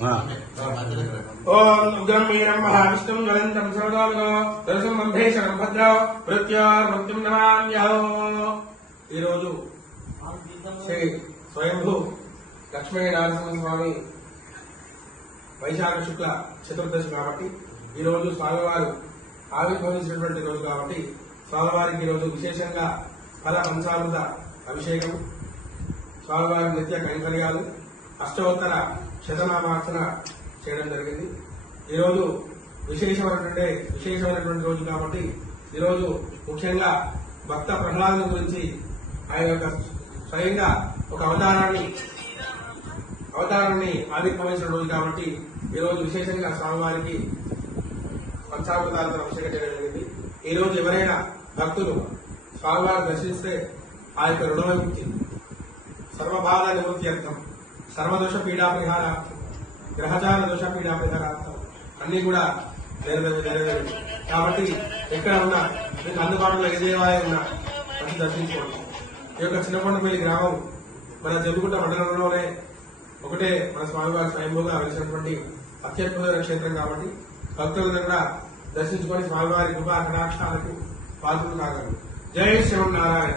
ఓం ఉగ్రం వీరం మహావిష్ణుం జ్వలంతం సర్వదాలో దర్శనం బంధేశరం భద్ర మృత్యుం నమామ్యహో. ఈరోజు శ్రీ స్వయంభూ లక్ష్మీ నరసింహస్వామి వైశాఖ శుక్ల చతుర్దశి కాబట్టి ఈరోజు స్వామివారు ఆవిర్భవించినటువంటి రోజు కాబట్టి స్వామివారికి ఈరోజు విశేషంగా ఫల పంచామృత అభిషేకం, స్వామివారి నిత్య కైంకర్యాలు, అష్టోత్తర శతనామార్చన చేయడం జరిగింది. ఈరోజు విశేషమైనటువంటి రోజు కాబట్టి ఈరోజు ముఖ్యంగా భక్త ప్రహ్లాదుని గురించి ఆయన యొక్క స్వయంగా ఒక అవతారాన్ని ఆవిర్భవించిన రోజు కాబట్టి ఈరోజు విశేషంగా స్వామివారికి పంచామృతాలతో అభిషేకం చేయడం జరిగింది. ఈ రోజు ఎవరైనా భక్తులు స్వామివారిని దర్శిస్తే ఆ యొక్క రుణవిముక్తి, సర్వబాధ నివృత్తి అర్థం, సర్వదోష పీడా పరిహారార్థం, గ్రహచార దోష పీడా పరిహారార్థం అన్ని కూడా నెరవేరు. కాబట్టి ఎక్కడ ఉన్నా మీకు అందుబాటులో ఏ దేవాలయం ఉన్నా అది దర్శించుకోండి. ఈ యొక్క చిన్నకొండపల్లి గ్రామం మన జమ్మిగుంట మండలంలోనే ఒకటే మన స్వామివారి స్వయంభూగా వెలిసినటువంటి అత్యద్భుతమైన క్షేత్రం కాబట్టి భక్తులందరూ కూడా దర్శించుకొని స్వామివారి కృపా కటాక్షాలకు పాత్రలు కాగలరు. జై శ్రీమన్నారాయణ.